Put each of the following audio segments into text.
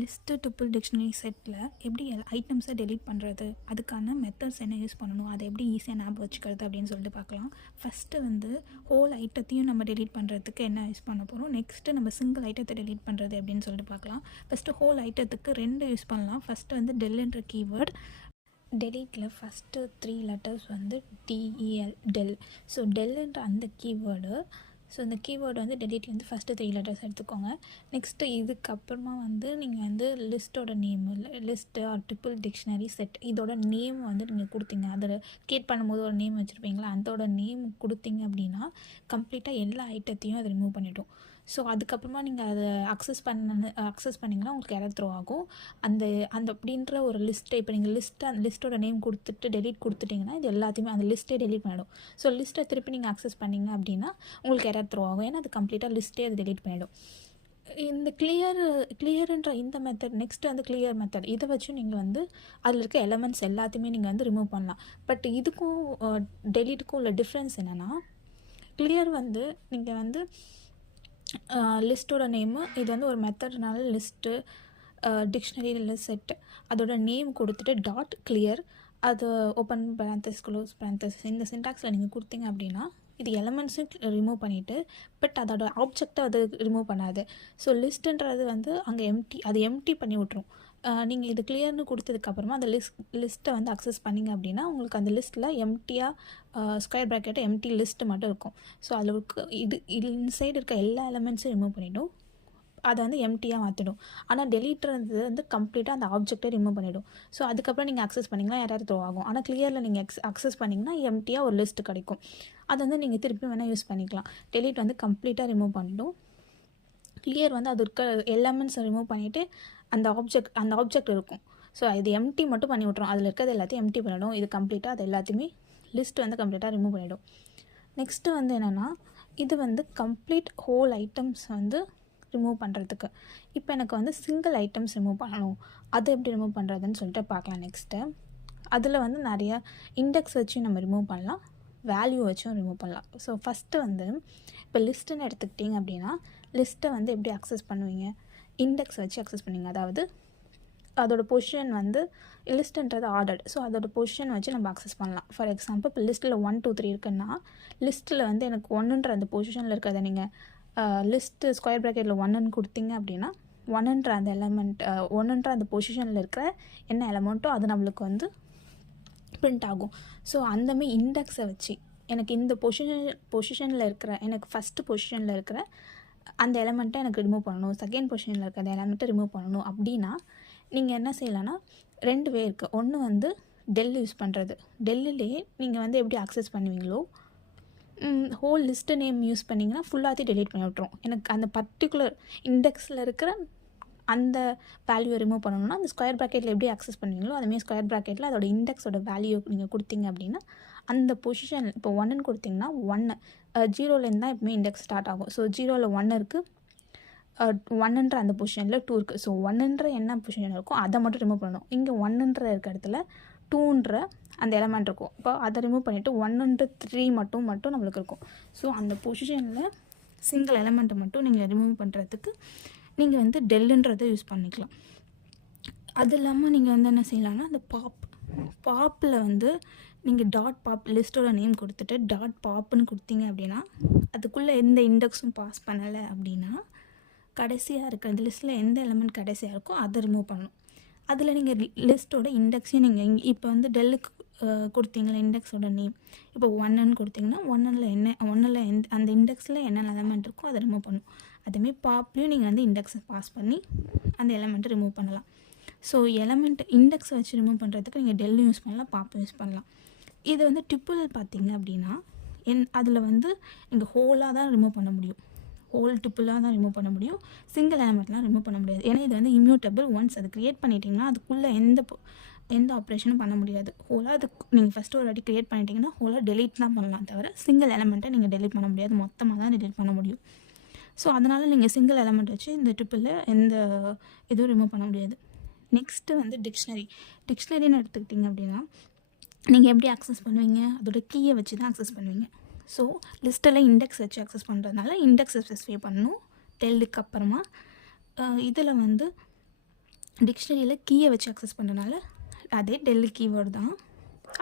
List tuple dictionary settle எப்படி ஐட்டம்ஸை delete பண்ணுறது, அதுக்கான மெத்தட்ஸ் என்ன யூஸ் பண்ணணும், அதை எப்படி ஈஸியாக ஞாபகம் வச்சுக்கிறது அப்படின்னு சொல்லிட்டு பார்க்கலாம். ஃபஸ்ட்டு வந்து ஹோல் ஐட்டத்தையும் நம்ம டெலீட் பண்ணுறதுக்கு என்ன யூஸ் பண்ண போகிறோம், நெக்ஸ்ட்டு நம்ம சிங்கிள் ஐட்டத்தை டெலீட் பண்ணுறது அப்படின்னு சொல்லிட்டு பார்க்கலாம். ஃபஸ்ட்டு ஹோல் ஐட்டத்துக்கு 2 யூஸ் பண்ணலாம். ஃபஸ்ட்டு வந்து டெல்ன்ற கீவேர்ட். டெலீட்டில் ஃபஸ்ட்டு 3 லெட்டர்ஸ் வந்து DEL டெல். ஸோ டெல்ன்ற அந்த கீவேர்டு. ஸோ இந்த கீவேர்டு வந்து டெலீட்லேருந்து ஃபஸ்ட்டு 3 லெட்டர்ஸ் எடுத்துக்கோங்க. நெக்ஸ்ட்டு இதுக்கப்புறமா வந்து நீங்கள் வந்து லிஸ்ட்டோட name, list or triple dictionary set இதோட நேம் வந்து நீங்கள் கொடுத்தீங்க. அதில் கிரியேட் பண்ணும்போது ஒரு நேம் வச்சுருப்பீங்களா, அதோட நேம் கொடுத்தீங்க அப்படின்னா கம்ப்ளீட்டாக எல்லா ஐட்டத்தையும் அதை ரிமூவ் பண்ணிவிடும். ஸோ அதுக்கப்புறமா நீங்கள் அதை அக்சஸ் பண்ணிங்கன்னா உங்களுக்கு எரர் த்ரோ ஆகும். அந்த அப்படின்ற ஒரு லிஸ்ட்டை இப்போ நீங்கள் அந்த லிஸ்ட்டோட நேம் கொடுத்துட்டு டெலீட் கொடுத்துட்டிங்கன்னா இது எல்லாத்தையுமே அந்த லிஸ்ட்டே டெலீட் பண்ணிடும். ஸோ லிஸ்ட்டை திருப்பி நீங்கள் அக்சஸ் பண்ணிங்க அப்படின்னா உங்களுக்கு எரர் த்ரோ ஆகும். ஏன்னா அது கம்ப்ளீட்டாக லிஸ்ட்டே அது டெலீட் பண்ணிடும். இந்த கிளியர்ன்ற இந்த மெத்தட், நெக்ஸ்ட்டு வந்து கிளியர் மெத்தட், இதை வச்சு நீங்கள் வந்து அதில் இருக்க எலமெண்ட்ஸ் எல்லாத்தையுமே நீங்கள் வந்து ரிமூவ் பண்ணலாம். பட் இதுக்கும் டெலீட்டுக்கும் உள்ள டிஃப்ரென்ஸ் என்னென்னா, கிளியர் வந்து நீங்கள் வந்து லிஸ்ட்டோட நேமு, இது வந்து ஒரு மெத்தட்னால லிஸ்ட்டு டிக்ஷனரி இல்லை செட் அதோட நேம் கொடுத்துட்டு டாட் கிளியர், அது ஓப்பன் பேரந்தஸ் க்ளோஸ் பேரந்தஸ் இந்த சின்டாக்ஸில் நீங்கள் கொடுத்தீங்க அப்படின்னா இது எலமெண்ட்ஸும் ரிமூவ் பண்ணிவிட்டு பட் அதோட ஆப்ஜெக்டை அது ரிமூவ் பண்ணாது. ஸோ லிஸ்ட்டுன்றது வந்து அங்கே எம்டி பண்ணி விட்ரும். நீங்கள் இது கிளியர்னு கொடுத்ததுக்கப்புறமா அந்த லிஸ்ட்டை வந்து அக்சஸ் பண்ணிங்க அப்படின்னா உங்களுக்கு அந்த லிஸ்ட்டில் எம்டியாக ஸ்கொயர் ப்ராக்கெட்டு எம்டி லிஸ்ட்டு மட்டும் இருக்கும். ஸோ அதில் இன்சைடு இருக்க எல்லா எலமெண்ட்ஸும் ரிமூவ் பண்ணிவிடும், அதை வந்து எம்டியாக மாற்றிடும். ஆனால் டெலீட்றது வந்து கம்ப்ளீட்டாக அந்த ஆப்ஜெக்டை ரிமூவ் பண்ணிவிடும். ஸோ அதுக்கப்புறம் நீங்கள் அக்சஸ் பண்ணிங்கன்னா யாராவது த்ரோ ஆகும். ஆனால் கிளியரில் நீங்கள் அக்சஸ் பண்ணிங்கன்னா எம்டியாக ஒரு லிஸ்ட்டு கிடைக்கும். அதை வந்து நீங்கள் திருப்பி வேணால் யூஸ் பண்ணிக்கலாம். டெலீட் வந்து கம்ப்ளீட்டாக ரிமூவ் பண்ணிடும். கிளியர் வந்து அது இருக்க எலமெண்ட்ஸை ரிமூவ் பண்ணிவிட்டு அந்த ஆப்ஜெக்ட் இருக்கும். ஸோ இது எம்டி மட்டும் பண்ணி விட்ரும். அதில் இருக்கிறது எல்லாத்தையும் எம்டி பண்ணிவிடும். இது கம்ப்ளீட்டாக அது எல்லாத்தையுமே லிஸ்ட் வந்து கம்ப்ளீட்டாக ரிமூவ் பண்ணிவிடும். நெக்ஸ்ட்டு வந்து என்னென்னா, இது வந்து கம்ப்ளீட் ஹோல் ஐட்டம்ஸ் வந்து ரிமூவ் பண்ணுறதுக்கு. இப்போ எனக்கு வந்து சிங்கிள் ஐட்டம்ஸ் ரிமூவ் பண்ணணும், அதை எப்படி ரிமூவ் பண்ணுறதுன்னு சொல்லிட்டு பார்க்கலாம். நெக்ஸ்ட்டு அதில் வந்து நிறைய இண்டெக்ஸ் வச்சு நம்ம ரிமூவ் பண்ணலாம், வேல்யூ வச்சும் ரிமூவ் பண்ணலாம். ஸோ ஃபஸ்ட்டு வந்து இப்போ லிஸ்ட்டுன்னு எடுத்துக்கிட்டிங்க அப்படின்னா லிஸ்ட்டை வந்து எப்படி அக்சஸ் பண்ணுவீங்க, இண்டெக்ஸ் வச்சு அக்சஸ் பண்ணுவீங்க. அதாவது அதோட பொசிஷன் வந்து லிஸ்ட்டுன்றது ஆர்டர்டு. ஸோ அதோட பொசிஷன் வச்சு நம்ம அக்சஸ் பண்ணலாம். ஃபார் எக்ஸாம்பிள் இப்போ லிஸ்ட்டில் 1 2 3 இருக்குன்னா லிஸ்ட்டில் வந்து எனக்கு 1ன்ற அந்த பொசிஷனில் இருக்கிறத நீங்கள் லிஸ்ட்டு ஸ்கொயர் ப்ராக்கெட்டில் 1ன்னு கொடுத்தீங்க அப்படின்னா 1ன்ற அந்த எலமெண்ட் 1ன்ற அந்த பொசிஷனில் இருக்கிற என்ன எலமெண்ட்டோ அது நம்மளுக்கு வந்து பிரிண்ட் ஆகும். ஸோ அந்தமாதிரி இண்டெக்ஸை வச்சு எனக்கு இந்த பொசிஷனில் இருக்கிற எனக்கு ஃபஸ்ட்டு பொசிஷனில் இருக்கிற அந்த எலமெண்ட்டை எனக்கு ரிமூவ் பண்ணணும், செகண்ட் பொசிஷனில் இருக்கிற அந்த எலமெண்ட்டை ரிமூவ் பண்ணணும் அப்படின்னா நீங்கள் என்ன செய்யலாம்னா 2 வே இருக்குது. ஒன்று வந்து டெல் யூஸ் பண்ணுறது. டெல்லிலே நீங்கள் வந்து எப்படி அக்சஸ் பண்ணுவீங்களோ ஹோல் லிஸ்ட்டு நேம் யூஸ் பண்ணிங்கன்னா ஃபுல்லாத்தையும் டெலீட் பண்ணி விட்ரும். எனக்கு அந்த பர்டிகுலர் இண்டெக்ஸில் இருக்கிற அந்த வேல்யூவை ரிமூவ் பண்ணணும்னா அந்த ஸ்கொயர் ப்ராக்கெட்டில் எப்படி அக்சஸ் பண்ணுவீங்களோ அதுமாரி ஸ்கொயர் ப்ராக்கெட்டில் அதோட இண்டெக்ஸோட வேல்யூ நீங்கள் கொடுத்தீங்க அப்படின்னா அந்த பொசிஷன் இப்போ 1ன்னு கொடுத்தீங்கன்னா 1 0லேருந்து தான் எப்பவுமே இண்டெக்ஸ் ஸ்டார்ட் ஆகும். ஸோ 0ல் 1 இருக்குது, 1ன்ற அந்த பொசிஷனில் 2 இருக்குது. ஸோ 1ன்ற என்ன பொசிஷன் இருக்கோ அதை மட்டும் ரிமூவ் பண்ணணும். இங்கே 1ன்ற இருக்க இடத்துல 2ன்ற அந்த எலமெண்ட் இருக்கும். இப்போ அதை ரிமூவ் பண்ணிவிட்டு 1 3 மட்டும் நம்மளுக்கு இருக்கும். ஸோ அந்த பொசிஷனில் சிங்கிள் எலமெண்ட்டை மட்டும் நீங்கள் ரிமூவ் பண்ணுறதுக்கு நீங்கள் வந்து டெல்லுன்றதை யூஸ் பண்ணிக்கலாம். அது இல்லாமல் நீங்கள் வந்து என்ன செய்யலாம்னா அந்த பாப்பில் வந்து நீங்கள் டாட் பாப் லிஸ்ட்டோட நேம் கொடுத்துட்டு டாட் பாப்புன்னு கொடுத்தீங்க அப்படின்னா அதுக்குள்ளே எந்த இண்டெக்ஸும் பாஸ் பண்ணலை அப்படின்னா கடைசியாக இருக்கிற அந்த லிஸ்ட்டில் எந்த எலமெண்ட் கடைசியாக இருக்கோ அதை ரிமூவ் பண்ணணும். அதில் நீங்கள் லிஸ்ட்டோட இண்டெக்ஸையும் நீங்கள் இப்போ வந்து டெல்லுக்கு கொடுத்தீங்களா இண்டெக்ஸோட நேம், இப்போ 1ன்னு கொடுத்தீங்கன்னா 1ல் அந்த இண்டெக்ஸில் என்ன எலமெண்ட் இருக்கோ அதை ரிமூவ் பண்ணணும். அதுமாரி பாப்லேயும் நீங்கள் வந்து இண்டெக்ஸை பாஸ் பண்ணி அந்த எலமெண்ட்டை ரிமூவ் பண்ணலாம். ஸோ இண்டெக்ஸை வச்சு ரிமூவ் பண்ணுறதுக்கு நீங்கள் டெல்லும் யூஸ் பண்ணலாம், பாப்பும் யூஸ் பண்ணலாம். இது வந்து ட்ரிபிள் பார்த்தீங்க அப்படின்னா அதில் வந்து நீங்கள் ஹோலாக தான் ரிமூவ் பண்ண முடியும், ஹோல் ட்ரிபிளாக தான் ரிமூவ் பண்ண முடியும், சிங்கிள் எலமெண்ட்லாம் ரிமூவ் பண்ண முடியாது. ஏன்னா இது வந்து இம்யூட்டபிள். ஒன்ஸ் அது க்ரியேட் பண்ணிட்டீங்கன்னா அதுக்குள்ளே எந்த ஆப்ரேஷனும் பண்ண முடியாது. ஹோலாக அது நீங்கள் ஃபஸ்ட்டு ஒரு வாட்டி க்ரியேட் பண்ணிட்டீங்கன்னா ஹோலாக டெலீட் தான் பண்ணலாம், தவிர சிங்கிள் எலமெண்ட்டை நீங்கள் டெலீட் பண்ண முடியாது, மொத்தமாக தான் டெலீட் பண்ண முடியும். ஸோ அதனால் நீங்கள் சிங்கிள் எலமெண்ட் வச்சு இந்த ட்ரிப்பிளில் எந்த இதுவும் ரிமூவ் பண்ண முடியாது. நெக்ஸ்ட்டு வந்து டிக்ஷனரின்னு எடுத்துக்கிட்டிங்க அப்படின்னா நீங்கள் எப்படி அக்சஸ் பண்ணுவீங்க, அதோட கீயை வச்சு தான் அக்சஸ் பண்ணுவீங்க. ஸோ லிஸ்ட்டில் இண்டெக்ஸ் வச்சு அக்சஸ் பண்ணுறதுனால இண்டெக்ஸை ஸ்பெசிஃபை பண்ணணும் டெல்லுக்கு அப்புறமா. இதில் வந்து டிக்ஷனரியில் கீயை வச்சு அக்சஸ் பண்ணுறனால அதே டெல் கீவேர்டு தான்.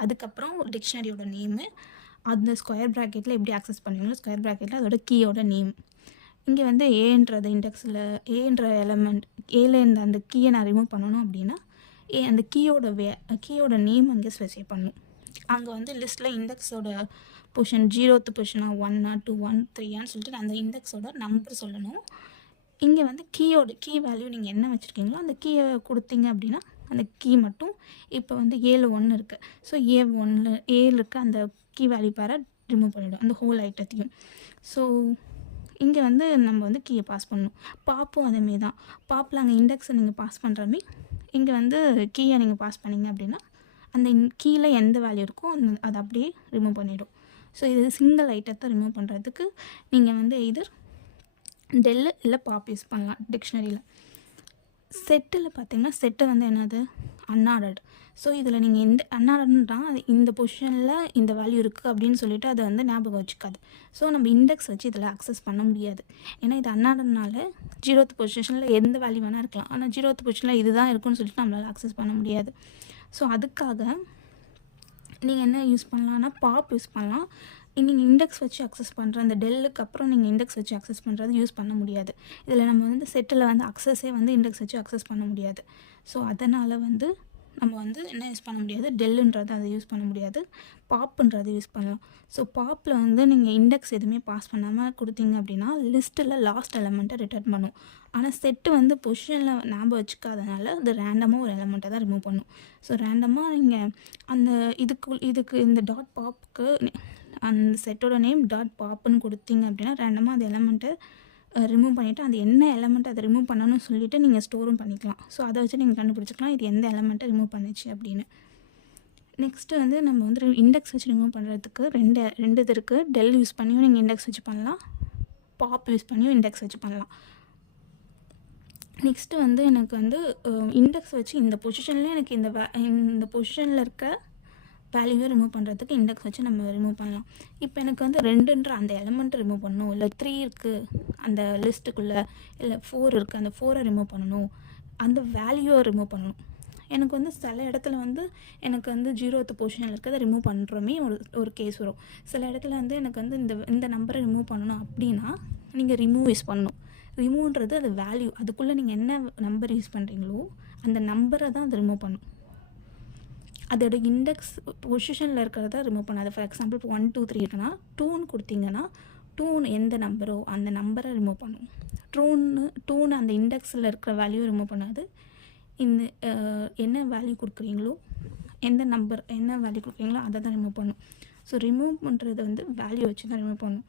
அதுக்கப்புறம் டிக்ஷனரியோட நேமு, அந்த ஸ்கொயர் ப்ராக்கெட்டில் எப்படி அக்சஸ் பண்ணுவீங்களோ ஸ்கொயர் ப்ராக்கெட்டில் அதோட கீயோட நேம். இங்கே வந்து ஏன்றது இண்டெக்ஸில் ஏன்ற எலமெண்ட் ஏல இந்த அந்த கீயை நான் ரிமூவ் பண்ணணும் அப்படின்னா அந்த கீயோட நேம் அங்கே ஸ்பெசிஃபை பண்ணணும். அங்கே வந்து லிஸ்ட்டில் இண்டெக்ஸோட பொசிஷன் 0th பொசிஷனா 1 2 1 3 சொல்லிட்டு அந்த இண்டெக்ஸோட நம்பர் சொல்லணும். இங்கே வந்து கீ வேல்யூ நீங்கள் என்ன வச்சுருக்கீங்களோ அந்த கீயை கொடுத்தீங்க அப்படின்னா அந்த கீ மட்டும் இப்போ வந்து 1 இருக்குது. ஸோ ஏல இருக்க அந்த கீ வேல்யூ பேரை ரிமூவ் பண்ணிவிடும் அந்த ஹோல் ஐட்டத்தையும். ஸோ இங்கே வந்து நம்ம வந்து கீயை பாஸ் பண்ணணும். பாப்பும் அதேமாரி தான். பாப்பில் அங்கே இண்டெக்ஸை நீங்கள் பாஸ் பண்ணுறமே இங்கே வந்து கீயை நீங்கள் பாஸ் பண்ணிங்க அப்படின்னா அந்த கீழே எந்த வேல்யூ இருக்கோ அதை அப்படியே ரிமூவ் பண்ணிவிடும். ஸோ இது சிங்கிள் ஐட்டத்தை ரிமூவ் பண்ணுறதுக்கு நீங்கள் வந்து எய்தர் டெல்லு இல்லை பாப் யூஸ் பண்ணலாம். டிக்ஷனரியில் செட்டில் பார்த்திங்கன்னா செட்டு வந்து என்னது அன்ஆர்டர்டு. ஸோ இதில் நீங்கள் எந்த அன்ஆர்டர்ன்றால் அது இந்த பொசிஷனில் இந்த வேல்யூ இருக்குது அப்படின்னு சொல்லிட்டு அதை வந்து ஞாபகம் வச்சுக்காது. ஸோ நம்ம இண்டெக்ஸ் வச்சு இதில் அக்சஸ் பண்ண முடியாது. ஏன்னா இது அன்ஆர்டர்னால 0th பொசிஷனில் எந்த வேல்யூ வேணால் இருக்கலாம். ஆனால் 0th பொசிஷனில் இது தான் இருக்குன்னு சொல்லிட்டு நம்மளால் அக்சஸ் பண்ண முடியாது. ஸோ அதுக்காக நீங்கள் என்ன யூஸ் பண்ணலான்னா பாப் யூஸ் பண்ணலாம். நீங்கள் இண்டெக்ஸ் வச்சு அக்சஸ் பண்ணுற அந்த டெல்லுக்கு அப்புறம் நீங்கள் இண்டெக்ஸ் வச்சு அக்சஸ் பண்ணுறது யூஸ் பண்ண முடியாது. இதில் நம்ம வந்து செட்டில் வந்து அக்சஸே வந்து இண்டெக்ஸ் வச்சு அக்சஸ் பண்ண முடியாது. ஸோ அதனால் வந்து நம்ம வந்து என்ன யூஸ் பண்ண முடியாது, டெல்லுன்றது அதை யூஸ் பண்ண முடியாது, பாப்புன்றது யூஸ் பண்ணலாம். ஸோ பாப்பில் வந்து நீங்கள் இண்டெக்ஸ் எதுவுமே பாஸ் பண்ணாமல் கொடுத்தீங்க அப்படின்னா லிஸ்ட்டில் லாஸ்ட் எலமெண்ட்டை ரிட்டர்ன் பண்ணும். ஆனால் செட்டு வந்து பொசிஷனில் ஞாபகம் வச்சுக்காதனால அது ரேண்டமாக ஒரு எலமெண்ட்டை தான் ரிமூவ் பண்ணும். ஸோ ரேண்டமாக நீங்கள் அந்த இதுக்கு இந்த டாட் பாப்புக்கு அந்த செட்டோட நேம் டாட் பாப்புன்னு கொடுத்தீங்க அப்படின்னா ரேண்டமாக அந்த எலமெண்ட்டை ரிமூவ் பண்ணிவிட்டு அது என்ன எலமெண்ட் அதை ரிமூவ் பண்ணணும்னு சொல்லிவிட்டு நீங்கள் ஸ்டோரும் பண்ணிக்கலாம். ஸோ அதை வச்சு நீங்கள் கண்டுபிடிச்சிக்கலாம் இது எந்த எலமெண்ட்டை ரிமூவ் பண்ணிச்சு அப்படின்னு. நெக்ஸ்ட்டு வந்து நம்ம வந்து இண்டெக்ஸ் வச்சு ரிமூவ் பண்ணுறதுக்கு ரெண்டு இது இருக்குது. டெல் யூஸ் பண்ணியும் நீங்கள் இண்டெக்ஸ் வச்சு பண்ணலாம், பாப் யூஸ் பண்ணியும் இண்டெக்ஸ் வச்சு பண்ணலாம். நெக்ஸ்ட்டு வந்து எனக்கு வந்து இண்டெக்ஸ் வச்சு இந்த பொசிஷன்லேயே எனக்கு இந்த பொசிஷனில் இருக்க வேல்யூவை ரிமூவ் பண்ணுறதுக்கு இண்டெக்ஸ் வச்சு நம்ம ரிமூவ் பண்ணலாம். இப்போ எனக்கு வந்து 2ன்ற அந்த எலமெண்ட்டை ரிமூவ் பண்ணணும், இல்லை 3 இருக்குது அந்த லிஸ்ட்டுக்குள்ளே, இல்லை 4 இருக்குது அந்த 4 ரிமூவ் பண்ணணும், அந்த வேல்யூவை ரிமூவ் பண்ணணும். எனக்கு வந்து சில இடத்துல வந்து எனக்கு வந்து 0th பொசிஷனில் இருக்கிறத ரிமூவ் பண்ணுறோமே ஒரு கேஸ் வரும். சில இடத்துல வந்து எனக்கு வந்து இந்த நம்பரை ரிமூவ் பண்ணணும் அப்படின்னா நீங்கள் ரிமூவ் யூஸ் பண்ணணும். ரிமூவ்ன்றது அது வேல்யூ, அதுக்குள்ளே நீங்கள் என்ன நம்பர் யூஸ் பண்ணுறீங்களோ அந்த நம்பரை தான் அது ரிமூவ் பண்ணும். அதோட இண்டெக்ஸ் பொசிஷனில் இருக்கிறத ரிமூவ் பண்ணாது. ஃபார் எக்ஸாம்பிள் இப்போ 1 2 3 இருக்குன்னா 2ன்னு கொடுத்தீங்கன்னா 2 எந்த நம்பரோ அந்த நம்பரை ரிமூவ் பண்ணும். 2ன்னு அந்த இண்டெக்ஸில் இருக்கிற வேல்யூ ரிமூவ் பண்ணாது. இந்த என்ன வேல்யூ கொடுக்குறீங்களோ என்ன வேல்யூ கொடுக்குறீங்களோ அதை தான் ரிமூவ் பண்ணும். ஸோ ரிமூவ் பண்ணுறது வந்து வேல்யூ வச்சு தான் ரிமூவ் பண்ணும்.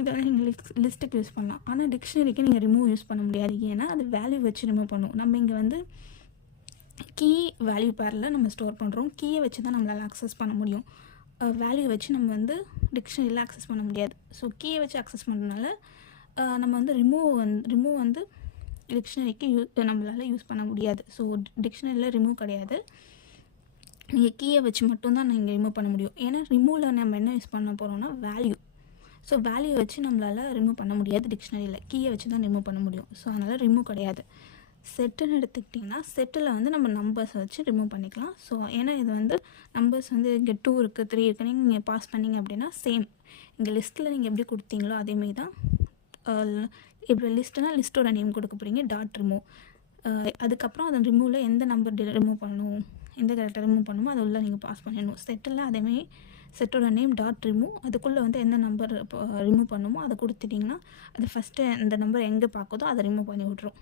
இதை வந்து நீங்கள் லிஸ்ட்டுக்கு யூஸ் பண்ணலாம். ஆனால் டிக்ஷனரிக்கு நீங்கள் ரிமூவ் யூஸ் பண்ண முடியாது. ஏன்னா அது வேல்யூ வச்சு ரிமூவ் பண்ணும். நம்ம இங்கே வந்து கீ வேல்யூ பேரில் நம்ம ஸ்டோர் பண்ணுறோம். கீயை வச்சு தான் நம்மளால் அக்சஸ் பண்ண முடியும். வேல்யூ வச்சு நம்ம வந்து டிக்ஷனரியில் அக்சஸ் பண்ண முடியாது. ஸோ கீயை வச்சு அக்சஸ் பண்ணுறதுனால நம்ம வந்து ரிமூவ் வந்து டிக்ஷனரிக்கு நம்மளால் யூஸ் பண்ண முடியாது. ஸோ டிக்ஷனரியில் ரிமூவ் கிடையாது. நீங்கள் கீயை வச்சு மட்டும்தான் நீங்கள் ரிமூவ் பண்ண முடியும். ஏன்னா ரிமூவில் நம்ம என்ன யூஸ் பண்ண போகிறோம்னா வேல்யூ. ஸோ வேல்யூ வச்சு நம்மளால் ரிமூவ் பண்ண முடியாது டிக்ஷனரியில், கீயை வச்சு தான் ரிமூவ் பண்ண முடியும். ஸோ அதனால் ரிமூவ் கிடையாது. செட்டுன்னு எடுத்துக்கிட்டிங்கன்னா செட்டில் வந்து நம்ம நம்பர்ஸை வச்சு ரிமூவ் பண்ணிக்கலாம். ஸோ ஏன்னா இது வந்து நம்பர்ஸ் வந்து இங்கே 2 இருக்குது 3 இருக்குன்னு நீங்கள் பாஸ் பண்ணிங்க அப்படின்னா சேம் இங்கே லிஸ்ட்டில் நீங்கள் எப்படி கொடுத்தீங்களோ அதேமாரி தான் இப்போ லிஸ்ட்டுனா லிஸ்ட்டோட நேம் கொடுக்க போகிறீங்க டாட் ரிமூவ். அதுக்கப்புறம் அந்த ரிமூவில் எந்த நம்பர் ரிமூவ் பண்ணணும், எந்த கேரக்டர் ரிமூவ் பண்ணணுமோ அது உள்ள நீங்கள் பாஸ் பண்ணிடணும். செட்டில் அதேமாரி செட்டோட நேம் டாட் ரிமூவ், அதுக்குள்ளே வந்து எந்த நம்பர் ரிமூவ் பண்ணணுமோ அதை கொடுத்துட்டிங்கன்னா அது ஃபஸ்ட்டு அந்த நம்பர் எங்கே பார்க்குதோ அதை ரிமூவ் பண்ணி விட்ரும்.